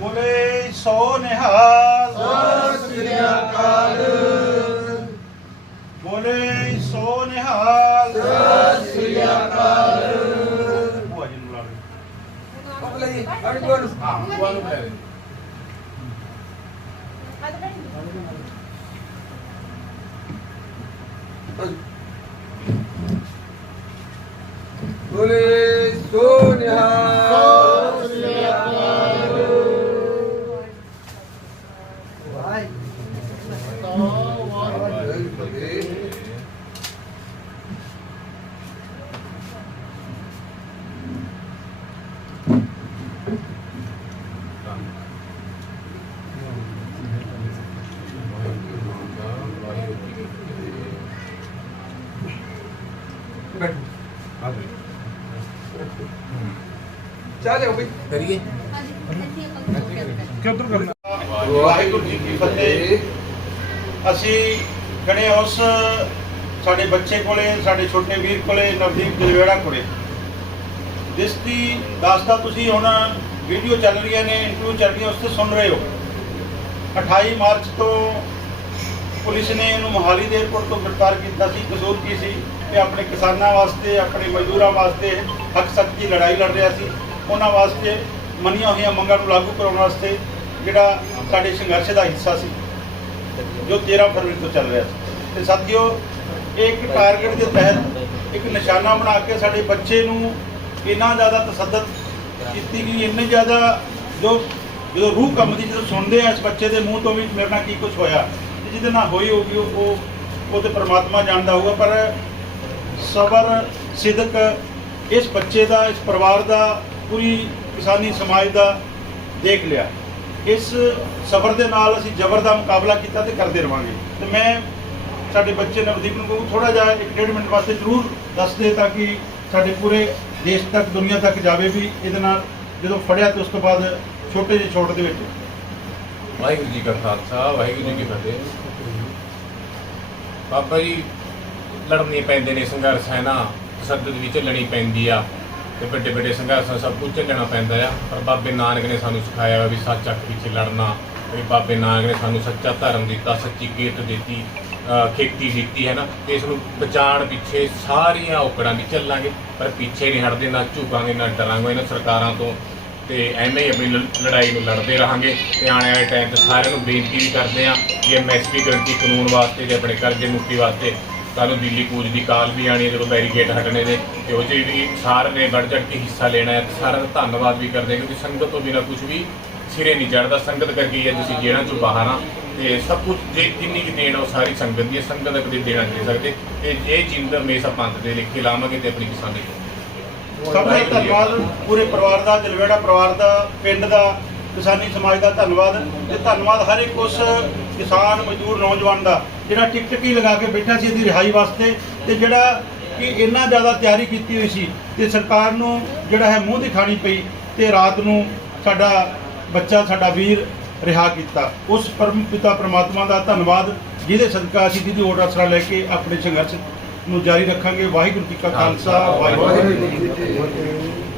ਬੋਲੇ ਸੋ ਨਿਹਾਲ। ਸਤਿ ਸ੍ਰੀ ਅਕਾਲ। ਬੋਲੇ ਸੋ ਨਿਹਾਲ। ਸਤਿ ਸ੍ਰੀ ਅਕਾਲ। ਭੂਆ ਜੀ ਨੂੰ ਬੁਲਾ ਬਬਲੇ ਜੀ ਕੋਲ ਹਾਂ ਬੁਲਾ ਲਓ। ਬੋਲੇ ਸੋ ਨਿਹਾਲ ਸਤਿ ਸ੍ਰੀ ਅਕਾਲ ਚਾਲੇ ਹੋ। ਬਈ। ਕਰੀਏ। ਕਿਉਂ ਕਰਨਾ? ਵਾਹਿਗੁਰੂ ਜੀ ਕੀ ਫਤਿਹ। ਅਸੀਂ ਖੜੇ ਹਾਂ ਉਸ ਸਾਡੇ ਬੱਚੇ ਕੋਲੇ ਸਾਡੇ ਛੋਟੇ ਵੀਰ ਕੋਲੇ ਨਵਦੀਪ ਦਿਲਵੇੜਾ ਕੋਲੇ। ਜਿਸ ਦੀ ਦਾਸਤਾ ਤੁਸੀਂ ਹੁਣ ਵੀਡੀਓ ਚੱਲ ਰਹੀਆਂ ਨੇ ਇੰਟਰਵਿਊ ਚੱਲ ਰਹੀਆਂ ਉਸ ਤੇ ਸੁਣ ਰਹੇ ਹੋ। 28 ਮਾਰਚ ਤੋਂ ਪੁਲਿਸ ਨੇ ਇਹਨੂੰ ਮੋਹਾਲੀ ਦੇ 에ਅਰਪੋਰਟ ਤੋਂ ਗ੍ਰਿਫਤਾਰ ਕੀਤਾ ਸੀ। ਕਸੂਰ ਕੀ ਸੀ? ਕਿ ਆਪਣੇ ਕਿਸਾਨਾਂ ਵਾਸਤੇ, ਆਪਣੇ ਮਜ਼ਦੂਰਾਂ ਵਾਸਤੇ ਹੱਕ ਸੱਚ ਦੀ ਲੜਾਈ ਲੜ ਰਿਹਾ ਸੀ। ਉਹਨਾਂ ਵਾਸਤੇ ਮੰਨੀਆਂ ਹੋਈਆਂ ਮੰਗਾਂ ਨੂੰ ਲਾਗੂ ਕਰਾਉਣ ਵਾਸਤੇ ਜਿਹੜਾ ਸਾਡੇ ਸੰਘਰਸ਼ ਦਾ ਹਿੱਸਾ ਸੀ, ਜੋ 13 ਫਰਵਰੀ ਤੋਂ ਚੱਲ ਰਿਹਾ ਸੀ। ਤੇ ਸਾਥੀਓ, ਇਹ ਇੱਕ ਟਾਰਗੇਟ ਦੇ ਤਹਿਤ ਇੱਕ ਨਿਸ਼ਾਨਾ ਬਣਾ ਕੇ ਸਾਡੇ ਬੱਚੇ ਨੂੰ ਇੰਨਾ ਜ਼ਿਆਦਾ ਤਸੱਦਦ ਕੀਤੀ ਗਈ, ਇੰਨੇ ਜ਼ਿਆਦਾ ਜੋ ਜਦੋਂ ਰੂਹ ਕੰਬਦੀ ਜਦੋਂ ਸੁਣਦੇ ਆ ਇਸ ਬੱਚੇ ਦੇ ਮੂੰਹ ਤੋਂ ਵੀ ਮੇਰੇ ਨਾਲ ਕੀ ਕੁਝ ਹੋਇਆ ਜਿਹਦੇ ਨਾਲ ਹੋਈ ਹੋਊਗੀ, ਉਹ ਉਹ- ਉਹ ਤੇ ਪ੍ਰਮਾਤਮਾ ਜਾਣਦਾ ਹੋਊਗਾ, ਪਰ ਸਬਰ, ਸਿਦਕ, ਇਸ ਬੱਚੇ ਦਾ, ਇਸ ਪਰਿਵਾਰ ਦਾ, ਪੂਰੀ ਕਿਸਾਨੀ ਸਮਾਜ ਦਾ ਦੇਖ ਲਿਆ। ਇਸ ਸਬਰ ਦੇ ਨਾਲ ਅਸੀਂ ਜ਼ਬਰ ਦਾ ਮੁਕਾਬਲਾ ਕੀਤਾ ਤੇ ਕਰਦੇ ਰਵਾਂਗੇ। ਤੇ ਮੈਂ ਸਾਡੇ ਬੱਚੇ ਨਵਦੀਪ ਨੂੰ ਕਹੂੰ ਥੋੜਾ ਜਿਹਾ ਇੱਕ ਡੇਢ ਮਿੰਟ ਵਾਸਤੇ ਜ਼ਰੂਰ ਦੱਸ ਦੇ ਤਾਂ ਕਿ ਸਾਡੇ ਪੂਰੇ ਦੇਸ਼ ਤੱਕ, ਦੁਨੀਆ ਤੱਕ ਜਾਵੇ ਵੀ ਇਹਦੇ ਨਾਲ ਜਦੋਂ ਫੜਿਆ ਤੇ ਉਸ ਤੋਂ ਬਾਅਦ ਛੋਟੇ ਜਿਹੇ ਛੋਟ ਦੇ ਵਿੱਚ। ਵਾਹਿਗੁਰੂ ਜੀ ਕਾ ਖਾਲਸਾ, ਵਾਹਿਗੁਰੂ ਜੀ ਕੀ ਫਤਿਹ। ਬਾਬਾ ਜੀ ਲੜਨੇ ਪੈਂਦੇ ਨੇ, ਸੰਘਰਸ਼ ਹੈ ਨਾ ਤਸੱਦਦ ਵੀ ਝੱਲਣੀ ਪੈਂਦੀ ਆ ਤੇ ਵੱਡੇ ਵੱਡੇ ਸੰਘਰਸ਼ਾਂ ਸਭ ਕੁਝ ਝੱਲਣਾ ਪੈਂਦਾ ਆ। ਪਰ ਬਾਬੇ ਨਾਨਕ ਨੇ ਸਾਨੂੰ ਸਿਖਾਇਆ ਵਾ ਵੀ ਸੱਚ ਅੱਖ ਪਿੱਛੇ ਲੜਨਾ, ਵੀ ਬਾਬੇ ਨਾਨਕ ਨੇ ਸਾਨੂੰ ਸੱਚਾ ਧਰਮ ਦਿੱਤਾ, ਸੱਚੀ ਕੀਰਤ ਦਿੱਤੀ ਖੇਤੀ ਦਿੱਤੀ, ਹੈ ਨਾ। ਤੇ ਇਸ ਨੂੰ ਬਚਾਉਣ ਪਿੱਛੇ ਸਾਰੀਆਂ ਔਕੜਾਂ ਵੀ ਚੱਲਾਂਗੇ ਪਰ ਪਿੱਛੇ ਨਹੀਂ ਹਟਦੇ, ਨਾ ਝੁਕਾਂਗੇ, ਨਾ ਡਰਾਂਗੇ, ਇਹਨਾਂ ਸਰਕਾਰਾਂ ਤੋਂ ਤੇ ਐਵੇਂ ਹੀ ਆਪਣੀ ਲੜਾਈ ਨੂੰ ਲੜਦੇ ਰਹਾਂਗੇ ਤੇ ਆਉਣ ਵਾਲੇ ਟਾਈਮ 'ਤੇ ਸਾਰਿਆਂ ਨੂੰ ਬੇਨਤੀ ਵੀ ਕਰਦੇ ਹਾਂ ਕਿ ਐਮਐਸਪੀ ਗਰੰਟੀ ਕਾਨੂੰਨ ਵਾਸਤੇ ਤੇ ਆਪਣੇ ਕਰਜ਼ੇ ਮੁਕਤੀ ਵਾਸਤੇ ਸਾਨੂੰ ਦਿੱਲੀ ਕੂਚ ਦੀ ਕਾਲ ਵੀ ਆਣੀ ਹੈ ਜਦੋਂ ਬੈਰੀਕੇਡ ਹਟਣੇ ਦੇ ਤੇ ਉਹ 'ਚ ਵੀ ਸਾਰਿਆਂ ਨੇ ਵੱਧ ਚੜ ਕੇ ਹਿੱਸਾ ਲੈਣਾ ਹੈ। ਤੇ ਸਾਰਿਆਂ ਦਾ ਧੰਨਵਾਦ ਵੀ ਕਰਦੇ ਕਿਉਂਕਿ ਸੰਗਤ ਤੋਂ ਬਿਨਾਂ ਕੁਝ ਵੀ ਸਿਰੇ ਨਹੀਂ ਚੜਦਾ ਸੰਗਤ ਕਰਕੇ ਹੈ ਤੁਸੀਂ ਜੇਲ੍ਹਾਂ ਚੋਂ ਬਾਹਰ ਆ ਤੇ ਸਭ ਕੁਝ ਜੇ ਜਿੰਨੀ ਵੀ ਦੇਣ ਆ ਉਹ ਸਾਰੀ ਸੰਗਤ ਦੀ ਹੈ। ਸੰਗਤ ਦਾ ਕਦੇ ਦੇਣਾ ਨਹੀਂ ਸਕਦੇ। ਤੇ ਇਹ ਚੀਜ਼ ਮੇਸ਼ਾ ਪੰਥ ਦੇ ਲਿਖੇ ਲਾਵਾਂਗੇ ਤੇ ਆਪਣੀ ਕਿਸਾਨੀ ਸਭ ਦਾ ਧੰਨਵਾਦ, ਪੂਰੇ ਪਰਿਵਾਰ ਦਾ, ਜਲਵੇੜਾ ਪਰਿਵਾਰ ਦਾ, ਪਿੰਡ ਦਾ, ਕਿਸਾਨੀ ਸਮਾਜ ਦਾ ਧੰਨਵਾਦ ਤੇ ਧੰਨਵਾਦ ਹਰ ਇੱਕ ਉਸ ਕਿਸਾਨ, ਮਜ਼ਦੂਰ, ਨੌਜਵਾਨ ਦਾ ਜਿਹੜਾ ਟਿਕ ਟਿਕੀ ਲਗਾ ਕੇ ਬੈਠਾ ਸੀ ਇਹਦੀ ਰਿਹਾਈ ਵਾਸਤੇ ਤੇ ਜਿਹੜਾ ਕਿ ਇੰਨਾ ਜ਼ਿਆਦਾ ਤਿਆਰੀ ਕੀਤੀ ਹੋਈ ਸੀ ਤੇ ਸਰਕਾਰ ਨੂੰ ਜਿਹੜਾ ਹੈ ਮੂੰਹ ਦੀ ਖਾਣੀ ਪਈ ਤੇ ਰਾਤ ਨੂੰ ਸਾਡਾ ਬੱਚਾ, ਸਾਡਾ ਵੀਰ ਰਿਹਾ ਕੀਤਾ। ਉਸ ਪਰਮ ਪਿਤਾ ਪ੍ਰਮਾਤਮਾ ਦਾ ਧੰਨਵਾਦ, ਜਿਹਦੇ ਸਦਕਾ ਅਸੀਂ ਜਿਹਦੀ ਓਟ ਅਸਰਾ ਲੈ ਕੇ ਆਪਣੇ ਸੰਘਰਸ਼ ਨੂੰ ਜਾਰੀ ਰੱਖਾਂਗੇ। ਵਾਹਿਗੁਰੂ ਜੀ ਕਾ ਖਾਲਸਾ ਵਾਹਿਗੁਰੂ ਜੀ ਕੀ ਫਤਿਹ।